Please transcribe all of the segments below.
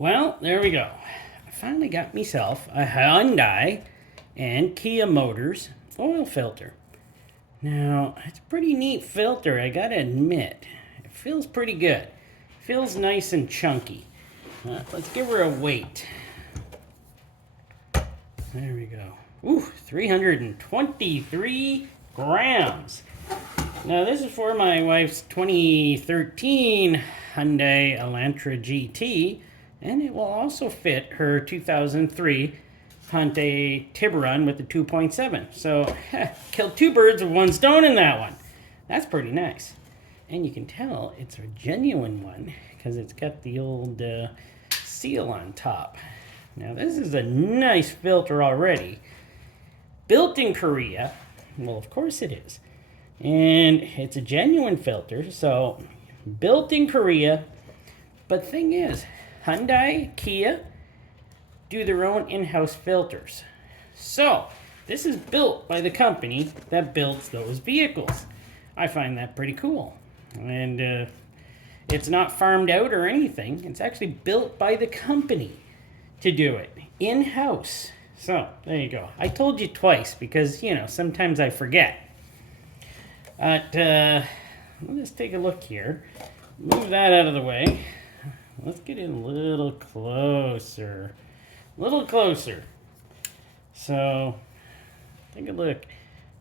Well, there we go. I finally got myself a Hyundai and Kia Motors oil filter. Now, it's a pretty neat filter, I gotta admit. It feels pretty good. Feels nice and chunky. Let's give her a weight. There we go. Ooh, 323 grams. Now, this is for my wife's 2013 Hyundai Elantra GT, and it will also fit her 2003 Hyundai Tiburon with the 2.7. So, killed two birds with one stone in that one. That's pretty nice. And you can tell it's a genuine one because it's got the old seal on top. Now, this is a nice filter already. Built in Korea. Well, of course it is. And it's a genuine filter, so built in Korea. But thing is, Hyundai, Kia do their own in-house filters. So, this is built by the company that builds those vehicles. I find that pretty cool. And it's not farmed out or anything. It's actually built by the company to do it in-house. So, there you go. I told you twice because, sometimes I forget. But let's take a look here. Move that out of the way. Let's get in a little closer. A little closer. So, take a look.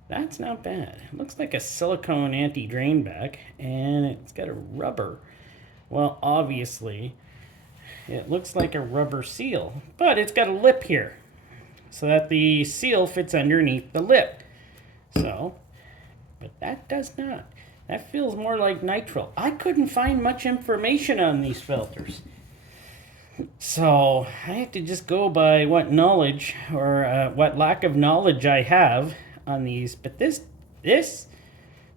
That's not bad. It looks like a silicone anti-drain back, and it's got a rubber. Well, obviously, it looks like a rubber seal, but it's got a lip here, so that the seal fits underneath the lip. So, but that does not. That feels more like nitrile. I couldn't find much information on these filters. So, I have to just go by what knowledge or what lack of knowledge I have on these. But this,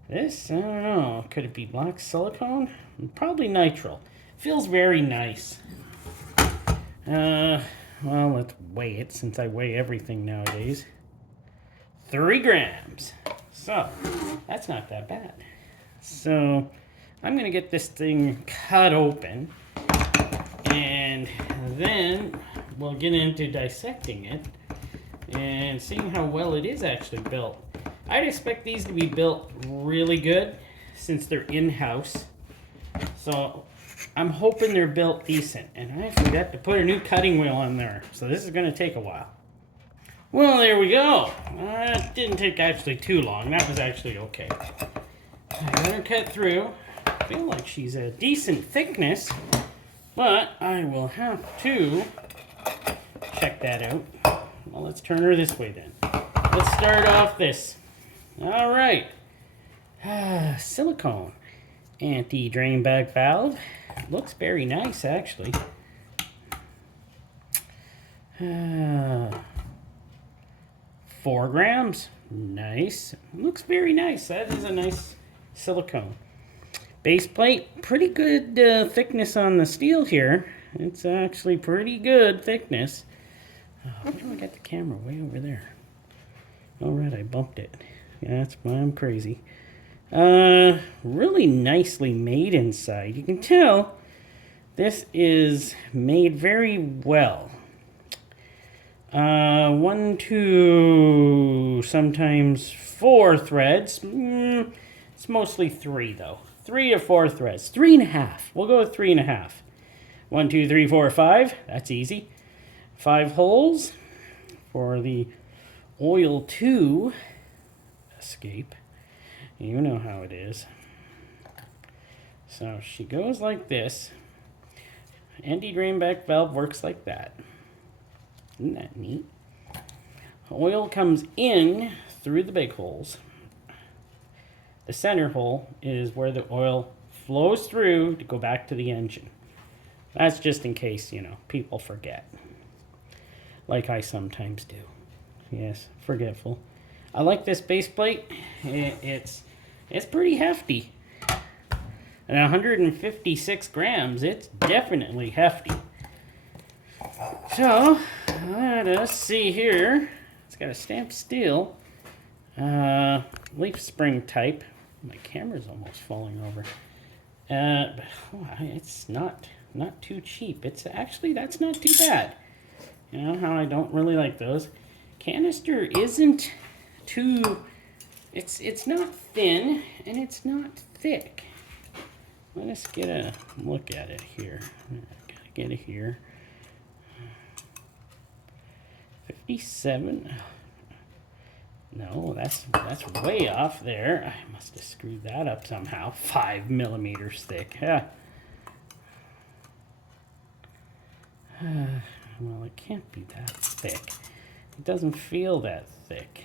I don't know. Could it be black silicone? Probably nitrile. Feels very nice. Well, let's weigh it since I weigh everything nowadays. 3 grams. So, that's not that bad. So, I'm going to get this thing cut open, and then we'll get into dissecting it and seeing how well it is actually built. I'd expect these to be built really good since they're in-house. So, I'm hoping they're built decent. And I forgot to put a new cutting wheel on there, so this is going to take a while. Well, there we go. It didn't take actually too long. That was actually okay. I got her cut through. I feel like she's a decent thickness, but I will have to check that out. Well, let's turn her this way then. Let's start off this. All right. Silicone anti-drain back valve. Looks very nice, actually. 4 grams. Nice. Looks very nice. That is a nice silicone. Base plate. Pretty good thickness on the steel here. It's actually pretty good thickness. Why do I got the camera way over there? All right, I bumped it. Yeah, that's why I'm crazy. Really nicely made inside. You can tell this is made very well. 1, 2, sometimes 4 threads. It's mostly 3 though. 3 to 4 threads. 3.5. We'll go with 3.5. 1, 2, 3, 4, 5. That's easy. 5 holes for the oil 2 escape. You know how it is. So she goes like this. Anti-drain back valve works like that. Isn't that neat? Oil comes in through the big holes. The center hole is where the oil flows through to go back to the engine. That's just in case, people forget. Like I sometimes do. Yes, forgetful. I like this base plate. It's pretty hefty. At 156 grams, it's definitely hefty. So, let us see here. It's got a stamped steel. Leaf spring type. My camera's almost falling over. It's not not too cheap. It's actually, that's not too bad. You know how I don't really like those. Canister isn't too, it's not thin and it's not thick. Let us get a look at it here. Gotta get it here. 57. No, that's way off there. I must have screwed that up somehow. 5 millimeters thick. Yeah. Well, it can't be that thick. It doesn't feel that thick.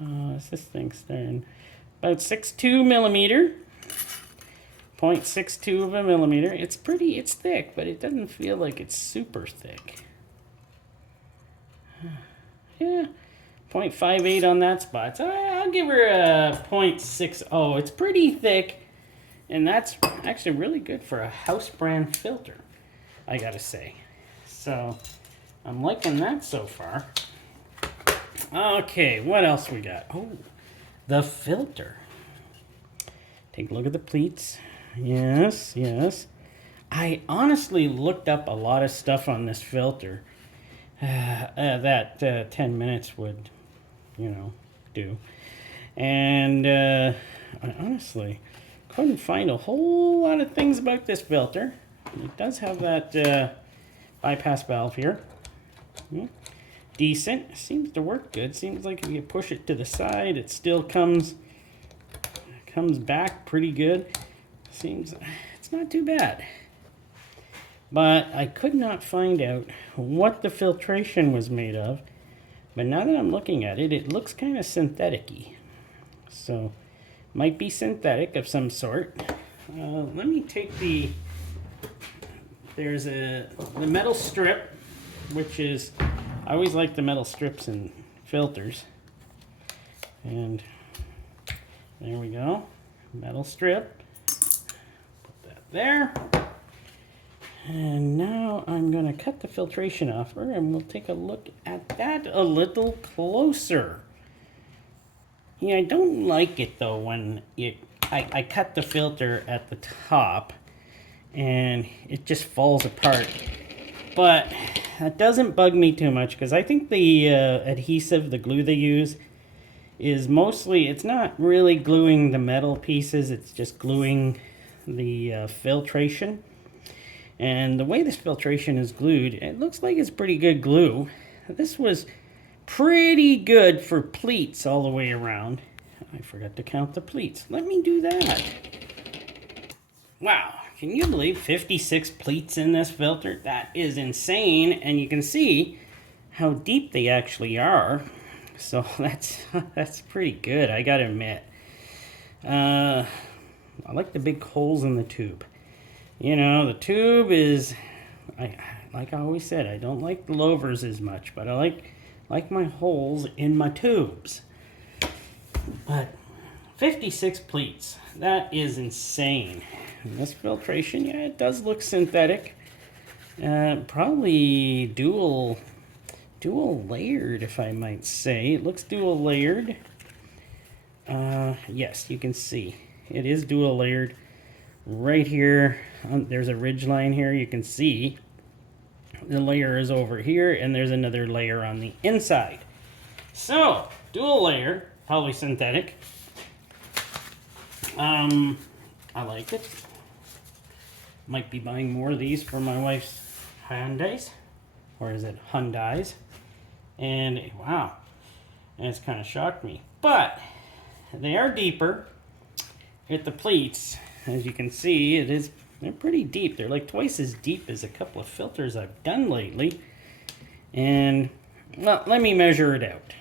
Is this thing starting? About 6.2 millimeter. 0.62 of a millimeter. It's thick, but it doesn't feel like it's super thick. Yeah, 0.58 on that spot. So I'll give her a 0.60. It's pretty thick, and that's actually really good for a house brand filter, I gotta say. So I'm liking that so far. Okay, what else we got? Oh, the filter. Take a look at the pleats. Yes, yes. I honestly looked up a lot of stuff on this filter that 10 minutes would, do. And I honestly couldn't find a whole lot of things about this filter. It does have that bypass valve here. Decent. Seems to work good. Seems like if you push it to the side, it still comes back pretty good. Seems it's not too bad. But I could not find out what the filtration was made of. But now that I'm looking at it, it looks kind of synthetic-y. So, might be synthetic of some sort. Let me take there's the metal strip, which is, I always like the metal strips in filters. And there we go, metal strip. Put that there. And now I'm going to cut the filtration off her, and we'll take a look at that a little closer. Yeah, I don't like it though when I cut the filter at the top and it just falls apart. But that doesn't bug me too much because I think the adhesive, the glue they use, is mostly, it's not really gluing the metal pieces, it's just gluing the filtration. And the way this filtration is glued, it looks like it's pretty good glue. This was pretty good for pleats all the way around. I forgot to count the pleats. Let me do that. Wow, can you believe 56 pleats in this filter? That is insane, and you can see how deep they actually are. So that's pretty good, I gotta admit. I like the big holes in the tube. The tube is, like I always said, I don't like the louvers as much, but I like my holes in my tubes. But 56 pleats, that is insane. And this filtration, yeah, it does look synthetic. Probably dual layered, if I might say. It looks dual layered. Yes, you can see it is dual layered. Right here, there's a ridge line here. You can see the layer is over here, and there's another layer on the inside. So, dual layer, probably synthetic. I like it. Might be buying more of these for my wife's Hyundais, or is it Hyundais? And wow, and it's kind of shocked me. But they are deeper at the pleats. As you can see, they're pretty deep. They're like twice as deep as a couple of filters I've done lately. And, well, let me measure it out.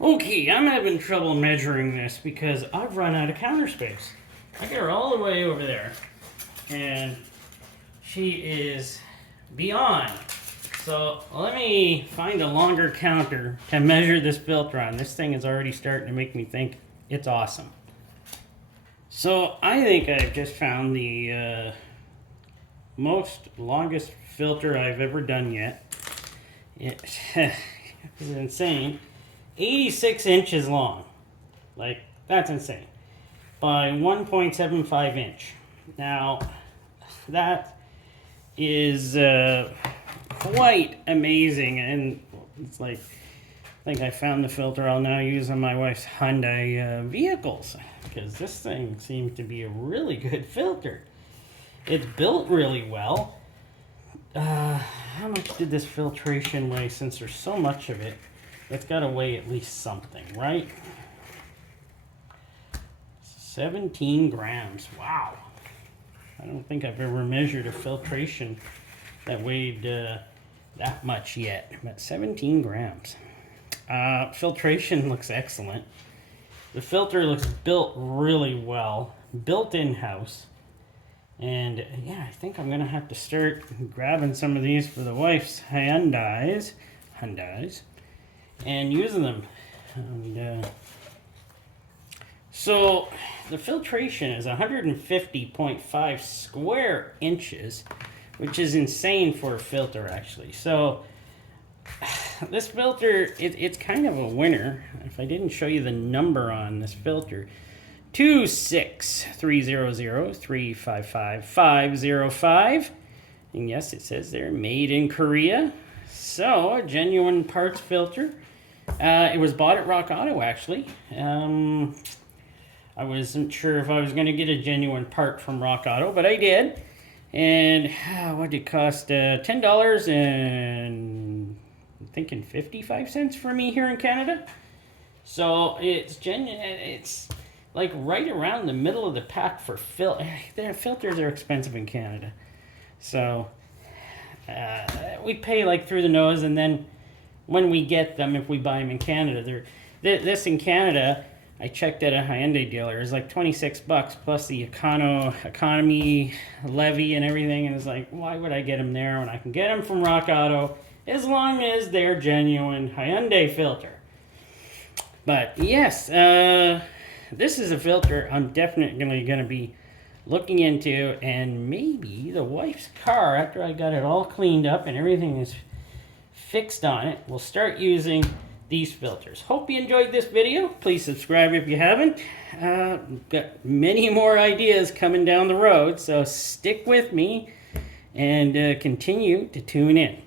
Okay, I'm having trouble measuring this because I've run out of counter space. I get her all the way over there. And she is beyond. So let me find a longer counter to measure this filter on. This thing is already starting to make me think it's awesome. So I think I've just found the longest filter I've ever done yet. It's insane. 86 inches long. Like, that's insane. By 1.75 inch. Now, that is quite amazing. And it's like, I think I found the filter I'll now use on my wife's Hyundai vehicles, because this thing seems to be a really good filter. It's built really well. How much did this filtration weigh? Since there's so much of it, it's got to weigh at least something, right? 17 grams. Wow. I don't think I've ever measured a filtration that weighed that much yet, but 17 grams. Filtration looks excellent. The filter looks built really well, built in-house. And yeah, I think I'm gonna have to start grabbing some of these for the wife's Hyundais, and using them. And, so the filtration is 150.5 square inches, which is insane for a filter, actually. So this filter, it's kind of a winner. If I didn't show you the number on this filter, 26300355505. And yes, it says they're made in Korea. So, a genuine parts filter. It was bought at Rockauto, actually. I wasn't sure if I was going to get a genuine part from Rockauto, but I did. And what did it cost? $10 and I'm thinking 55 cents for me here in Canada. So it's genuine. It's like right around the middle of the pack for their filters are expensive in Canada. So we pay like through the nose, and then when we get them, if we buy them in Canada, this in Canada, I checked at a Hyundai dealer, it's like 26 bucks plus the economy levy and everything, and it's like, why would I get them there when I can get them from Rockauto as long as they're genuine Hyundai filter? But yes, this is a filter I'm definitely going to be looking into, and maybe the wife's car, after I got it all cleaned up and everything is fixed on it, will start using these filters. Hope you enjoyed this video. Please subscribe if you haven't. Got many more ideas coming down the road, so stick with me and continue to tune in.